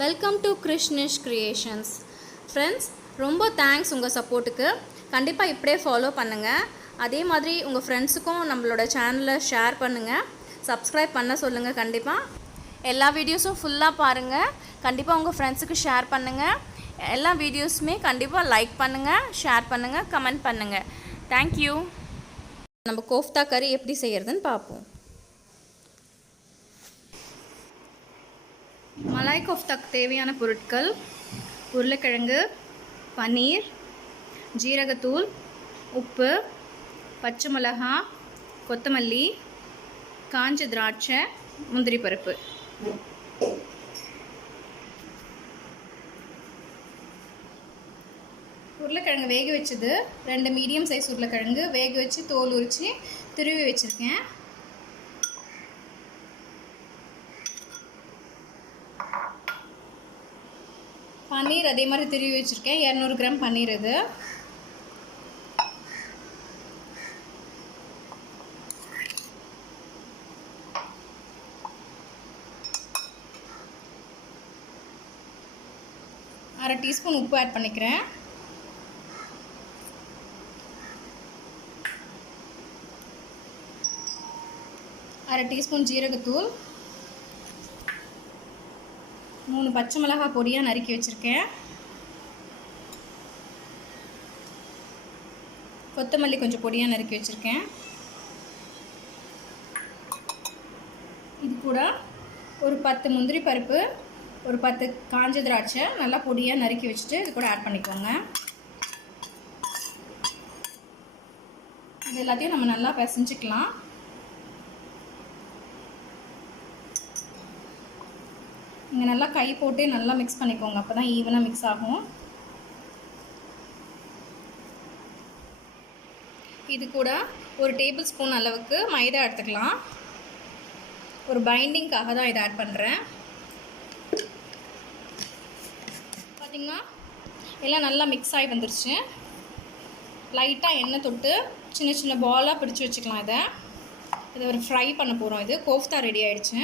Welcome to Krishnish creations. Friends, ரொம்ப thanks உங்கள் சப்போர்ட்டுக்கு. கண்டிப்பாக இப்படியே ஃபாலோ பண்ணுங்கள். அதே மாதிரி உங்கள் ஃப்ரெண்ட்ஸுக்கும் நம்மளோட சேனலை ஷேர் பண்ணுங்கள், சப்ஸ்கிரைப் பண்ண சொல்லுங்கள். கண்டிப்பாக எல்லா வீடியோஸும் ஃபுல்லாக பாருங்கள். கண்டிப்பாக உங்கள் ஃப்ரெண்ட்ஸுக்கு ஷேர் பண்ணுங்கள். எல்லா வீடியோஸுமே கண்டிப்பாக லைக் பண்ணுங்கள், ஷேர் பண்ணுங்கள், கமெண்ட் பண்ணுங்கள். தேங்க்யூ. நம்ம கோஃப்தா கறி எப்படி செய்கிறதுன்னு பார்ப்போம். மலாய் கோஃப்தாக்கு தேவையான பொருட்கள்: உருளைக்கிழங்கு, பன்னீர், ஜீரகத்தூள், உப்பு, பச்சை மிளகாய், கொத்தமல்லி, காஞ்ச திராட்சை, முந்திரி பருப்பு. உருளைக்கிழங்கு வேக வச்சது 2 மீடியம் சைஸ் உருளைக்கிழங்கு வேக வச்சு தோல் உரித்து துருவி வச்சுருக்கேன். பன்னீர் அதே மாதிரி துருவி வச்சுருக்கேன். 200 கிராம் பன்னீர். இது அரை டீஸ்பூன் உப்பு ஆட் பண்ணிக்கிறேன். அரை டீஸ்பூன் ஜீரகத்தூள், 3 பச்சை மிளகாய் பொடியாக நறுக்கி வச்சுருக்கேன். கொத்தமல்லி கொஞ்சம் பொடியாக நறுக்கி வச்சுருக்கேன். இது கூட ஒரு 10 முந்திரி பருப்பு, ஒரு 10 காஞ்ச திராட்சை நல்லா பொடியாக நறுக்கி வச்சுட்டு இது கூட ஆட் பண்ணிக்கோங்க. இது எல்லாத்தையும் நம்ம நல்லா பிசைஞ்சிக்கலாம். இங்கே நல்லா கை போட்டு நல்லா மிக்ஸ் பண்ணிக்கோங்க, அப்போ தான் ஈவனாக மிக்ஸ் ஆகும். இது கூட ஒரு டேபிள் ஸ்பூன் அளவுக்கு மைதா எடுத்துக்கலாம். ஒரு பைண்டிங்காக தான் இதை ஆட் பண்ணுறேன். பார்த்திங்கன்னா எல்லாம் நல்லா மிக்ஸ் ஆகி வந்துருச்சு. லைட்டாக எண்ணெய் தொட்டு சின்ன சின்ன பாலாக பிடிச்சி வச்சுக்கலாம். இதை ஒரு ஃப்ரை பண்ண போகிறோம். இது கோஃப்தா ரெடி ஆகிடுச்சு.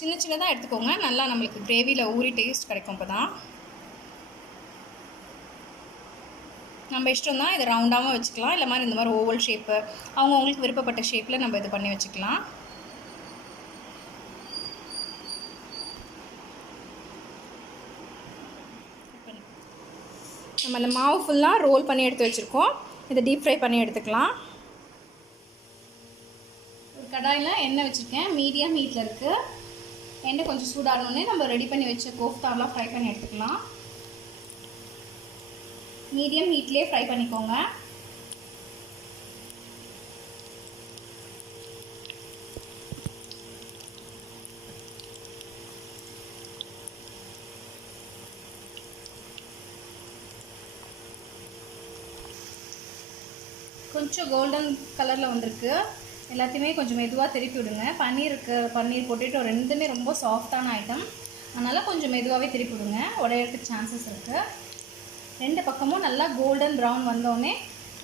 சின்ன சின்னதாக எடுத்துக்கோங்க, நல்லா நம்மளுக்கு கிரேவியில் ஊறி டேஸ்ட் கிடைக்கும். இப்போ தான் நம்ம இஷ்டம் தான். இதை ரவுண்டாகவும் வச்சுக்கலாம், இல்லை மாதிரி இந்த மாதிரி ஓவல் ஷேப்பு அவங்களுக்கு விருப்பப்பட்ட ஷேப்பில் நம்ம இது பண்ணி வச்சுக்கலாம். நம்ம அந்த மாவு ஃபுல்லாக ரோல் பண்ணி எடுத்து வச்சுருக்கோம். இதை டீப் ஃப்ரை பண்ணி எடுத்துக்கலாம். ஒரு கடாயில் எண்ணெய் வச்சுருக்கேன், மீடியம் ஹீட்டில் இருக்குது. எண்ணெய் கொஞ்சம் சூடானோடனே நம்ம ரெடி பண்ணி வச்ச கோஃப்தாவெலாம் ஃப்ரை பண்ணி எடுத்துக்கலாம். மீடியம் ஹீட்லேயே ஃப்ரை பண்ணிக்கோங்க. கொஞ்சம் கோல்டன் கலரில் வந்திருக்கு. எல்லாத்தையுமே கொஞ்சம் மெதுவாக திருப்பி விடுங்க. பன்னீர் பொட்டேட்டோ ரெண்டுமே ரொம்ப சாஃப்டான ஐட்டம், அதனால் கொஞ்சம் மெதுவாகவே திருப்பி விடுங்க, உடையறதுக்கு சான்சஸ் இருக்குது. 2 பக்கமும் நல்லா கோல்டன் ப்ரௌன் வந்தோடனே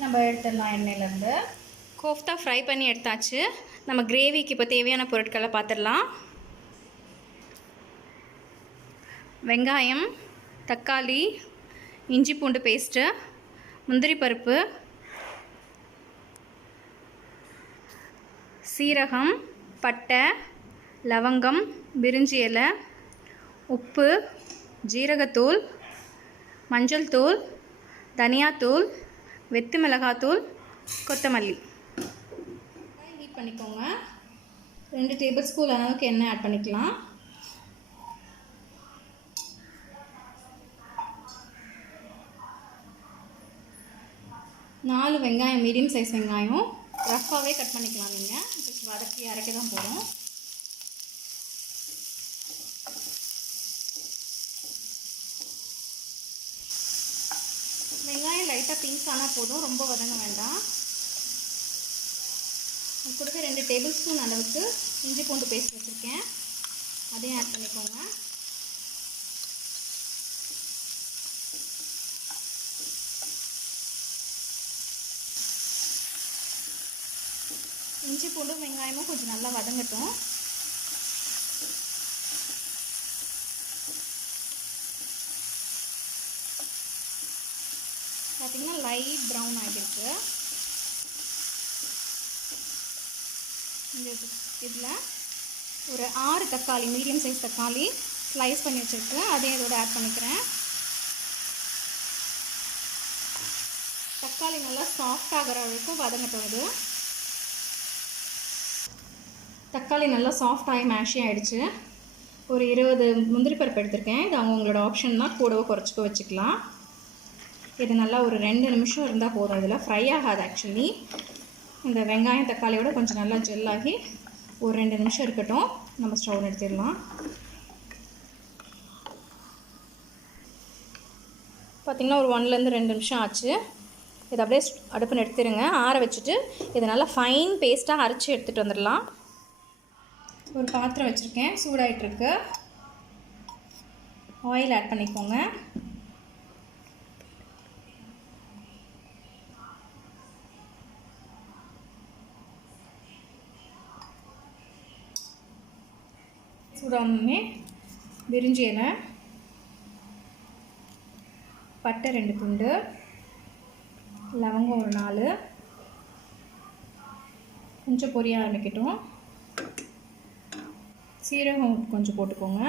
நம்ம எடுத்துடலாம் எண்ணெயிலேருந்து. கோஃப்தா ஃப்ரை பண்ணி எடுத்தாச்சு. நம்ம கிரேவிக்கு இப்போ தேவையான பொருட்களை பார்த்துடலாம். வெங்காயம், தக்காளி, இஞ்சி பூண்டு பேஸ்ட்டு, முந்திரி பருப்பு, சீரகம், பட்டை, லவங்கம், பிரிஞ்சி இலை, உப்பு, ஜீரகத்தூள், மஞ்சள் தூள், தனியாத்தூள், வெத்து மிளகாத்தூள், கொத்தமல்லி. ஹீட் பண்ணிக்கோங்க. 2 டேபிள் ஸ்பூன் அளவுக்கு எண்ணெய் ஆட் பண்ணிக்கலாம். நாலு வெங்காயம், மீடியம் சைஸ் வெங்காயம் ரஃப்பாகவே கட் பண்ணிக்கலாம். நீங்கள் ஜஸ்ட் வதக்கி அரைக்க தான் போகிறோம். வெங்காயம் லைட்டாக பிங்க் ஆனால் போதும், ரொம்ப வதங்க வேண்டாம். கொடுக்க 2 டேபிள் ஸ்பூன் அளவுக்கு இஞ்சி பூண்டு பேஸ்ட் வச்சுருக்கேன், அதையும் ஆட் பண்ணிக்கோங்க. இஞ்சி பூண்டு வெங்காயமும் கொஞ்சம் நல்லா வதங்கட்டும். பார்த்திங்கன்னா லைட் ப்ரௌன் ஆகிருக்கு. இதில் ஒரு 6 தக்காளி, மீடியம் சைஸ் தக்காளி ஸ்லைஸ் பண்ணி வச்சுருக்கேன், அதையும் இதோட ஆட் பண்ணிக்கிறேன். தக்காளி நல்லா சாஃப்ட் ஆகிற வரைக்கும் வதங்கட்டும். இது தக்காளி நல்லா சாஃப்ட் ஆகி மேஷி ஆகிடுச்சு. ஒரு 20 முந்திரி பருப்பு எடுத்திருக்கேன். இது அவங்களோட ஆப்ஷன் தான், கூடவோ குறைச்சிக்கோ வச்சுக்கலாம். இது நல்லா ஒரு 2 நிமிஷம் இருந்தால் போதும். இதில் ஃப்ரை ஆகாது. ஆக்சுவலி இந்த வெங்காயம் தக்காளியோட கொஞ்சம் நல்லா ஜெல்லாகி ஒரு 2 நிமிஷம் இருக்கட்டும். நம்ம ஸ்டவ் நிறுத்திடலாம். பார்த்திங்கன்னா ஒரு 1லேருந்து 2 நிமிஷம் ஆச்சு. இதை அப்படியே அடுப்பு நிறுத்திடுங்க. ஆற வச்சுட்டு இதை நல்லா ஃபைன் பேஸ்ட்டாக அரைச்சி எடுத்துகிட்டு வந்துடலாம். ஒரு பாத்திரம் வச்சுருக்கேன், சூடாகிட்டுருக்கு. ஆயில் ஆட் பண்ணிக்கோங்க. சூடானே பிரிஞ்சி இலை, பட்டை 2 துண்டு, லவங்கம் ஒரு 4, கொஞ்சம் பொரிய ஆரம்பிக்கட்டும். சீரகம் கொஞ்சம் போட்டுக்கோங்க.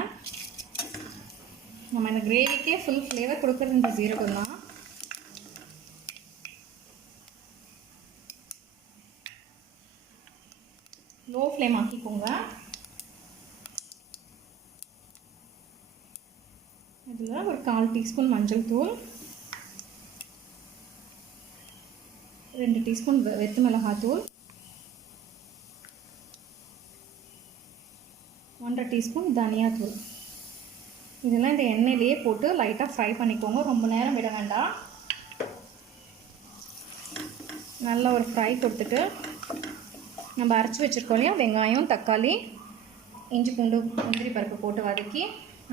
நம்ம இந்த கிரேவிக்கே ஃபுல் ஃப்ளேவர் கொடுக்குறது இந்த சீரகம் தான். லோ ஃப்ளேம் ஆக்கிக்கோங்க. இதில் ஒரு 1/4 டீஸ்பூன் மஞ்சள் தூள், 2 டீஸ்பூன் வெத்து மிளகாத்தூள், 1/2 டீஸ்பூன் தனியாத்தூள். இதெல்லாம் இந்த எண்ணெயிலேயே போட்டு லைட்டாக ஃப்ரை பண்ணிக்கோங்க. ரொம்ப நேரம் விட வேண்டாம். நல்லா ஒரு ஃப்ரை கொடுத்துட்டு நம்ம அரைச்சி வச்சுருக்கோம் இல்லையா, வெங்காயம் தக்காளி இஞ்சி பூண்டு முந்திரி பருப்பு போட்டு வதக்கி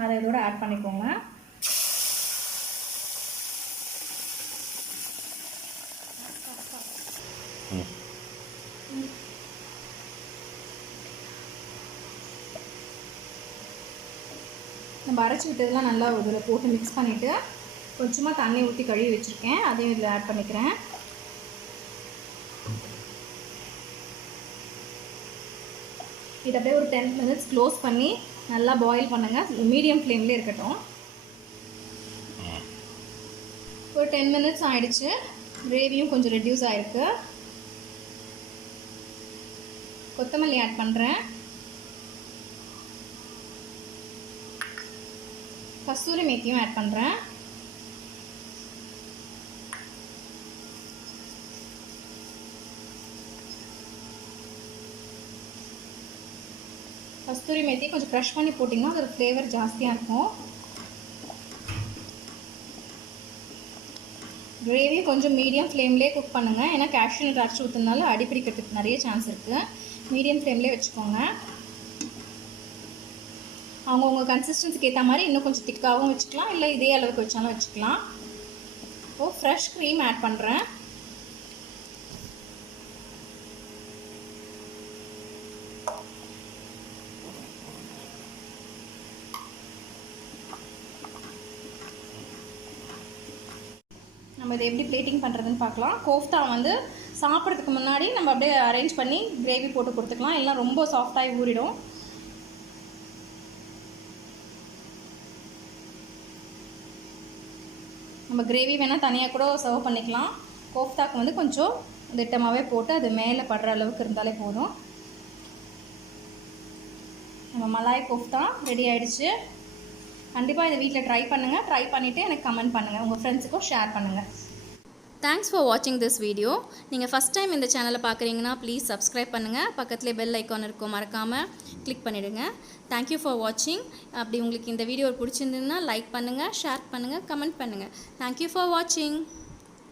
அதை இதோட ஆட் பண்ணிக்கோங்க. நம்ம அரைச்சி விட்டதெல்லாம் நல்லா இதில் போட்டு மிக்ஸ் பண்ணிவிட்டு கொஞ்சமாக தண்ணி ஊற்றி கழுவி வச்சுருக்கேன், அதையும் இதில் ஆட் பண்ணிக்கிறேன். இதை அப்படியே ஒரு 10 மினிட்ஸ் க்ளோஸ் பண்ணி நல்லா பாயில் பண்ணுங்கள். மீடியம் ஃப்ளேம்லேயே இருக்கட்டும். ஒரு 10 மினிட்ஸ் ஆகிடுச்சு. கிரேவியும் கொஞ்சம் ரெடியூஸ் ஆகிருக்கு. கொத்தமல்லி ஆட் பண்ணுறேன். கஸ்தூரி மேத்தியும் ஆட் பண்ணுறேன். கஸ்தூரி மேத்தி கொஞ்சம் க்ரஷ் பண்ணி போட்டிங்கன்னா அதோட ஃப்ளேவர் ஜாஸ்தியாக இருக்கும். கிரேவி கொஞ்சம் மீடியம் ஃப்ளேம்லேயே குக் பண்ணுங்கள். ஏன்னா cashew nut அரைச்சி ஊற்றுனால அடிப்பிடிக்கிறதுக்கு நிறைய சான்ஸ் இருக்குது. மீடியம் ஃப்ளேம்லேயே வச்சுக்கோங்க. அவங்கவுங்க கன்சிஸ்டன்சிக்கு ஏற்ற மாதிரி இன்னும் கொஞ்சம் திக்காகவும் வச்சுக்கலாம், இல்லை இதே அளவுக்கு வச்சாலும் வச்சுக்கலாம். இப்போது ஃப்ரெஷ் க்ரீம் ஆட் பண்ணுறேன். நம்ம இதை எப்படி பிளேட்டிங் பண்ணுறதுன்னு பார்க்கலாம். கோஃப்தா வந்து சாப்பிட்றதுக்கு முன்னாடி நம்ம அப்படியே அரேஞ்ச் பண்ணி கிரேவி போட்டு கொடுத்துக்கலாம், எல்லாம் ரொம்ப சாஃப்டாகி ஊறிடும். நம்ம கிரேவி வேணால் தனியாக கூட சர்வ் பண்ணிக்கலாம். கோஃப்தாக்கு வந்து கொஞ்சம் திட்டமாகவே போட்டு அது மேலே படுற அளவுக்கு இருந்தாலே போதும். நம்ம மலாய் கோஃப்தா ரெடி ஆகிடுச்சு. கண்டிப்பாக இதை வீட்டில் ட்ரை பண்ணுங்கள். ட்ரை பண்ணிவிட்டு எனக்கு கமெண்ட் பண்ணுங்கள், உங்கள் ஃப்ரெண்ட்ஸுக்கும் ஷேர் பண்ணுங்கள். தேங்க்ஸ் ஃபார் வாட்சிங் திஸ் வீடியோ. நீங்கள் ஃபஸ்ட் டைம் இந்த சேனலை பார்க்குறீங்கன்னா ப்ளீஸ் சப்ஸ்கிரைப் பண்ணுங்கள். பக்கத்துலேயே பெல் ஐக்கான் இருக்கும், மறக்காமல் கிளிக் பண்ணிவிடுங்க. தேங்க்யூ ஃபார் வாட்சிங். அப்படி உங்களுக்கு இந்த வீடியோ பிடிச்சிருந்ததுன்னா லைக் பண்ணுங்கள், ஷேர் பண்ணுங்கள், கமெண்ட் பண்ணுங்கள். தேங்க்யூ ஃபார் வாட்சிங்.